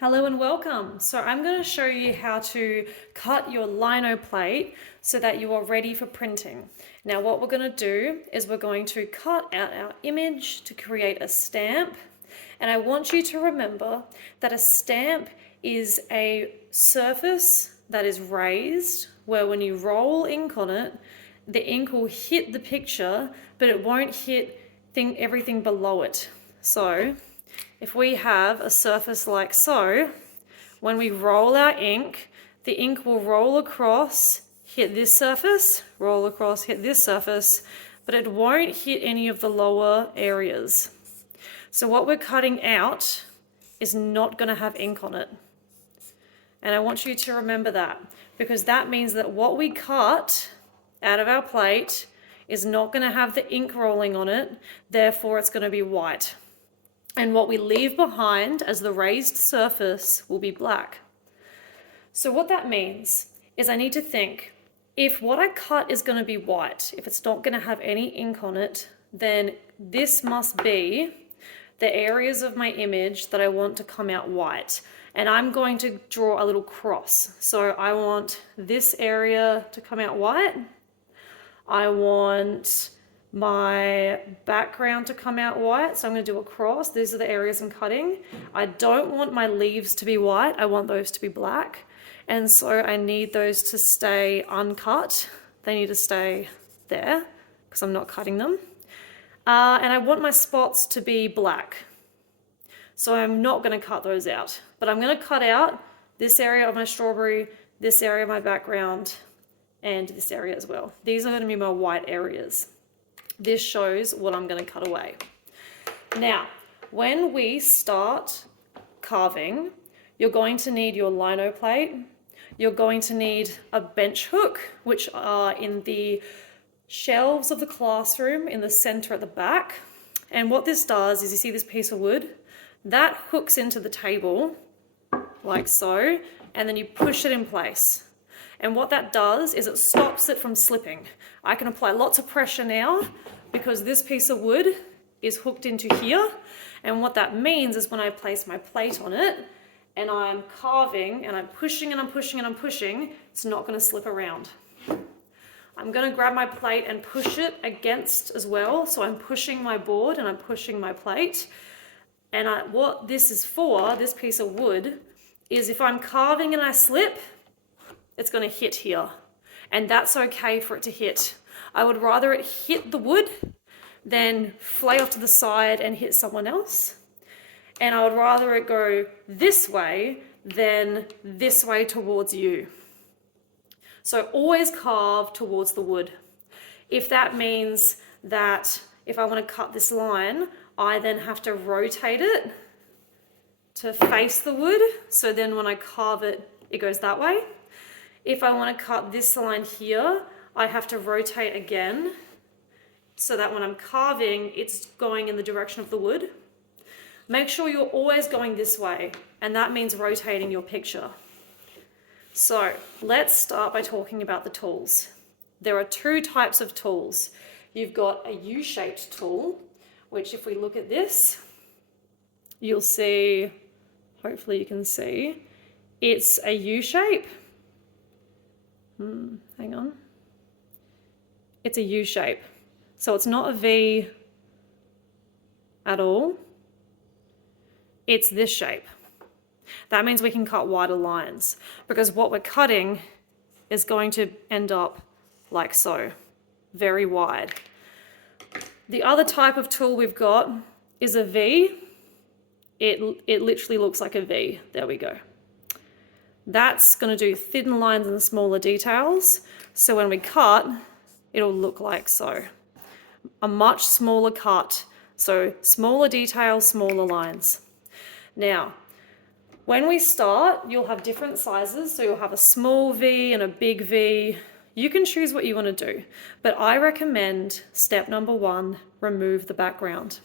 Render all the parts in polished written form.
Hello and welcome. So I'm going to show you how to cut your lino plate so that you are ready for printing. Now what we're going to do is we're going to cut out our image to create a stamp. And I want you to remember that a stamp is a surface that is raised where when you roll ink on it, the ink will hit the picture, but it won't hit everything below it. So if we have a surface like so, when we roll our ink, the ink will roll across, hit this surface, roll across, hit this surface, but it won't hit any of the lower areas. So what we're cutting out is not going to have ink on it. And I want you to remember that, because that means that what we cut out of our plate is not going to have the ink rolling on it, therefore it's going to be white. And what we leave behind as the raised surface will be black. So what that means is I need to think, if what I cut is going to be white, if it's not going to have any ink on it, then this must be the areas of my image that I want to come out white. And I'm going to draw a little cross. So I want this area to come out white. I want my background to come out white, so I'm going to do a cross. These are the areas I'm cutting. I don't want my leaves to be white, I want those to be black, and so I need those to stay uncut. They need to stay there because I'm not cutting them, and I want my spots to be black, so I'm not going to cut those out, but I'm going to cut out this area of my strawberry, this area of my background, and this area as well. These are going to be my white areas. This shows what I'm going to cut away. Now, when we start carving, you're going to need your lino plate. You're going to need a bench hook, which are in the shelves of the classroom in the center at the back. And what this does is, you see this piece of wood? That hooks into the table like so, and then you push it in place. And what that does is it stops it from slipping. I can apply lots of pressure now because this piece of wood is hooked into here. And what that means is when I place my plate on it and I'm carving and I'm pushing and I'm pushing and I'm pushing, it's not going to slip around. I'm going to grab my plate and push it against as well. So I'm pushing my board and I'm pushing my plate. And what this is for, this piece of wood, is if I'm carving and I slip, it's going to hit here, and that's okay for it to hit. I would rather it hit the wood than flay off to the side and hit someone else, and I would rather it go this way than this way towards you. So always carve towards the wood. If that means that if I want to cut this line, I then have to rotate it to face the wood, so then when I carve it, it goes that way. If I want to cut this line here, I have to rotate again so that when I'm carving, it's going in the direction of the wood. Make sure you're always going this way, and that means rotating your picture. So let's start by talking about the tools. There are two types of tools. You've got a U-shaped tool, which if we look at this, you'll see, hopefully you can see, it's a U-shape. Hang on. It's a U shape. So it's not a V at all. It's this shape. That means we can cut wider lines because what we're cutting is going to end up like so, very wide. The other type of tool we've got is a V. It literally looks like a V. There we go. That's going to do thin lines and smaller details. So when we cut, it'll look like so. A much smaller cut. So smaller details, smaller lines. Now, when we start, you'll have different sizes. So you'll have a small V and a big V. You can choose what you want to do. But I recommend step number 1, remove the background.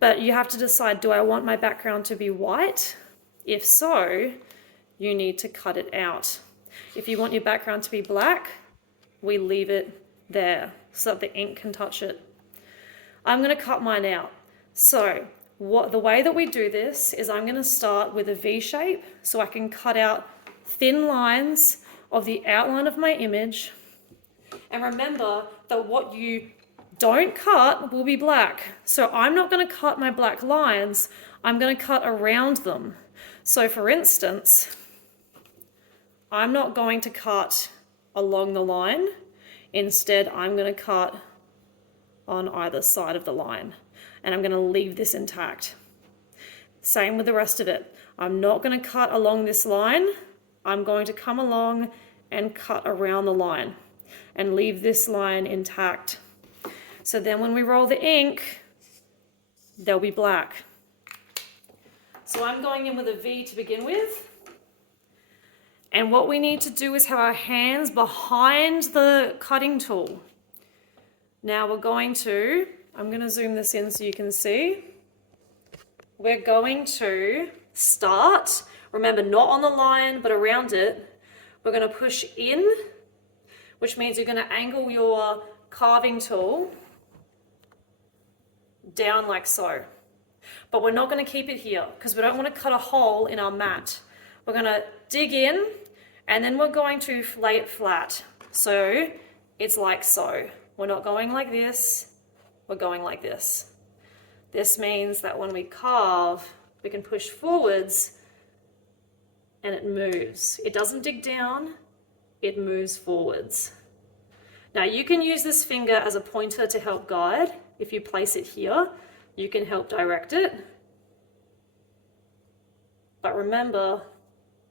But you have to decide, do I want my background to be white? If so, you need to cut it out. If you want your background to be black, we leave it there so that the ink can touch it. I'm going to cut mine out. So the way that we do this is I'm going to start with a V shape so I can cut out thin lines of the outline of my image. And remember that what you don't cut will be black. So I'm not going to cut my black lines, I'm going to cut around them. So for instance, I'm not going to cut along the line. Instead, I'm going to cut on either side of the line. And I'm going to leave this intact. Same with the rest of it. I'm not going to cut along this line. I'm going to come along and cut around the line and leave this line intact. So then when we roll the ink, they'll be black. So I'm going in with a V to begin with. And what we need to do is have our hands behind the cutting tool. Now I'm going to zoom this in so you can see. We're going to start, remember not on the line but around it. We're going to push in, which means you're going to angle your carving tool down like so. But we're not going to keep it here because we don't want to cut a hole in our mat. We're going to dig in and then we're going to lay it flat. So it's like so. We're not going like this, we're going like this. This means that when we carve, we can push forwards and it moves. It doesn't dig down, it moves forwards. Now you can use this finger as a pointer to help guide. If you place it here, you can help direct it. But remember,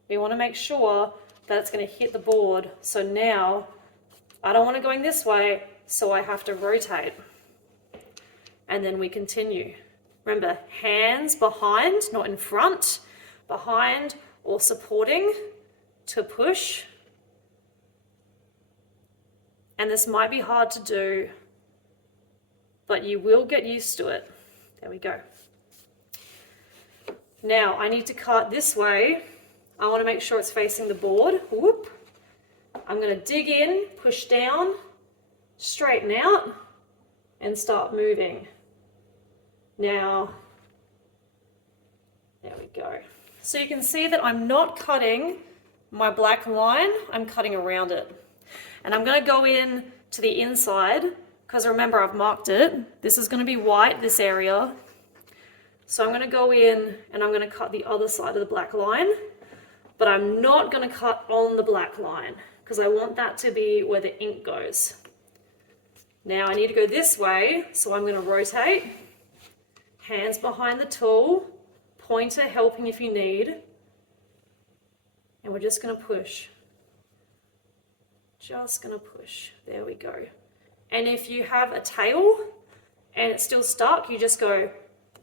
we want to make sure that it's going to hit the board. So now, I don't want it going this way, so I have to rotate. And then we continue. Remember, hands behind, not in front, behind or supporting to push. And this might be hard to do, but you will get used to it. There we go. Now I need to cut this way. I want to make sure it's facing the board. Whoop. I'm going to dig in, push down, straighten out, and start moving. Now, there we go. So you can see that I'm not cutting my black line, I'm cutting around it. And I'm going to go in to the inside, because remember I've marked it. This is going to be white, this area. So I'm going to go in and I'm going to cut the other side of the black line, but I'm not going to cut on the black line, because I want that to be where the ink goes. Now I need to go this way, so I'm going to rotate. Hands behind the tool, pointer helping if you need. And we're just going to push. Just going to push. There we go. And if you have a tail and it's still stuck, you just go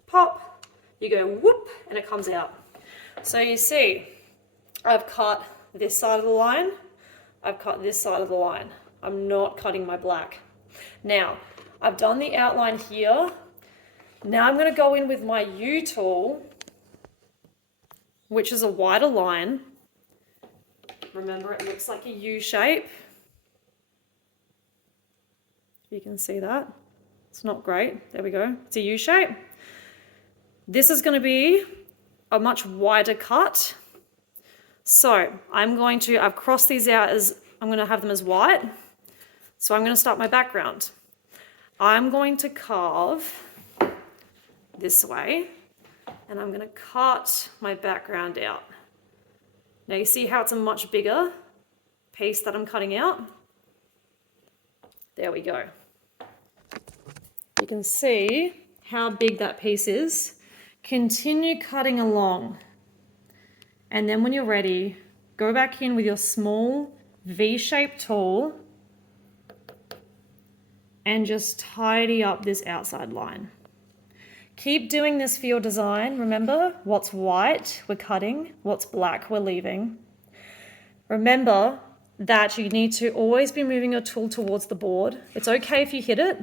pop, you go whoop, and it comes out. So you see, I've cut this side of the line, I've cut this side of the line. I'm not cutting my black. Now, I've done the outline here. Now I'm going to go in with my U tool, which is a wider line. Remember, it looks like a U shape. You can see that. It's not great. There we go. It's a U shape. This is going to be a much wider cut. So I've crossed these out as, I'm going to have them as white. So I'm going to start my background. I'm going to carve this way, and I'm going to cut my background out. Now you see how it's a much bigger piece that I'm cutting out? There we go. You can see how big that piece is. Continue cutting along. And then when you're ready, go back in with your small V-shaped tool and just tidy up this outside line. Keep doing this for your design. Remember, what's white, we're cutting. What's black, we're leaving. Remember that you need to always be moving your tool towards the board. It's okay if you hit it.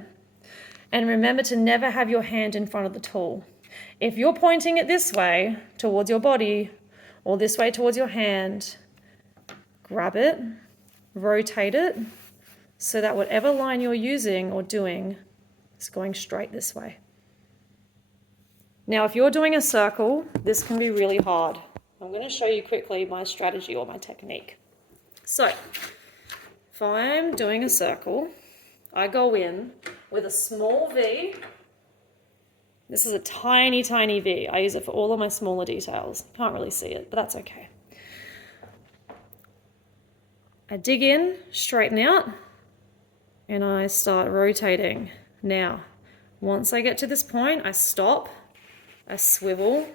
And remember to never have your hand in front of the tool. If you're pointing it this way towards your body or this way towards your hand, grab it, rotate it, so that whatever line you're using or doing is going straight this way. Now, if you're doing a circle, this can be really hard. I'm going to show you quickly my strategy or my technique. So, if I'm doing a circle, I go in with a small V. This is a tiny, tiny V. I use it for all of my smaller details. Can't really see it, but that's okay. I dig in, straighten out, and I start rotating. Now, once I get to this point, I stop, I swivel,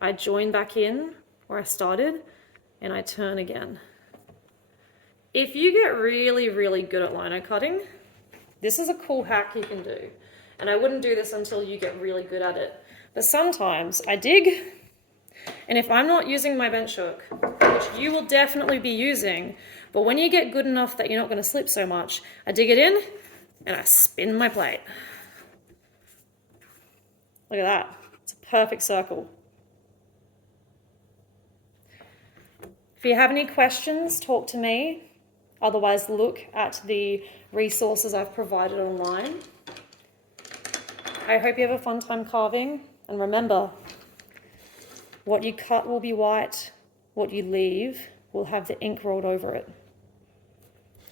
I join back in where I started, and I turn again. If you get really, really good at lino cutting, this is a cool hack you can do. And I wouldn't do this until you get really good at it. But sometimes I dig, and if I'm not using my bench hook, which you will definitely be using, but when you get good enough that you're not going to slip so much, I dig it in and I spin my plate. Look at that. It's a perfect circle. If you have any questions, talk to me. Otherwise, look at the resources I've provided online. I hope you have a fun time carving. And remember, what you cut will be white. What you leave will have the ink rolled over it.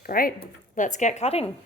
Great. Let's get cutting.